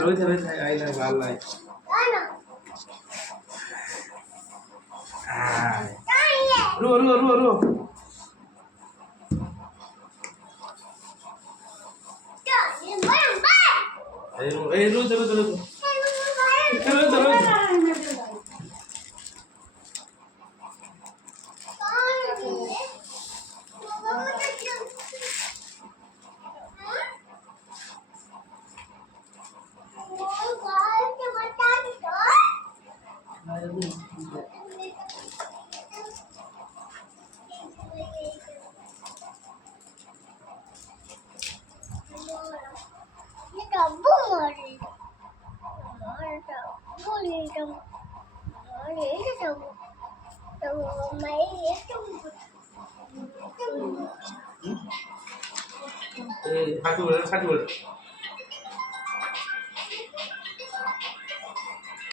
रोहित रोहित आई ना लाल लाई रो रो रो रो ए रो रो रो रो हाथ जोड़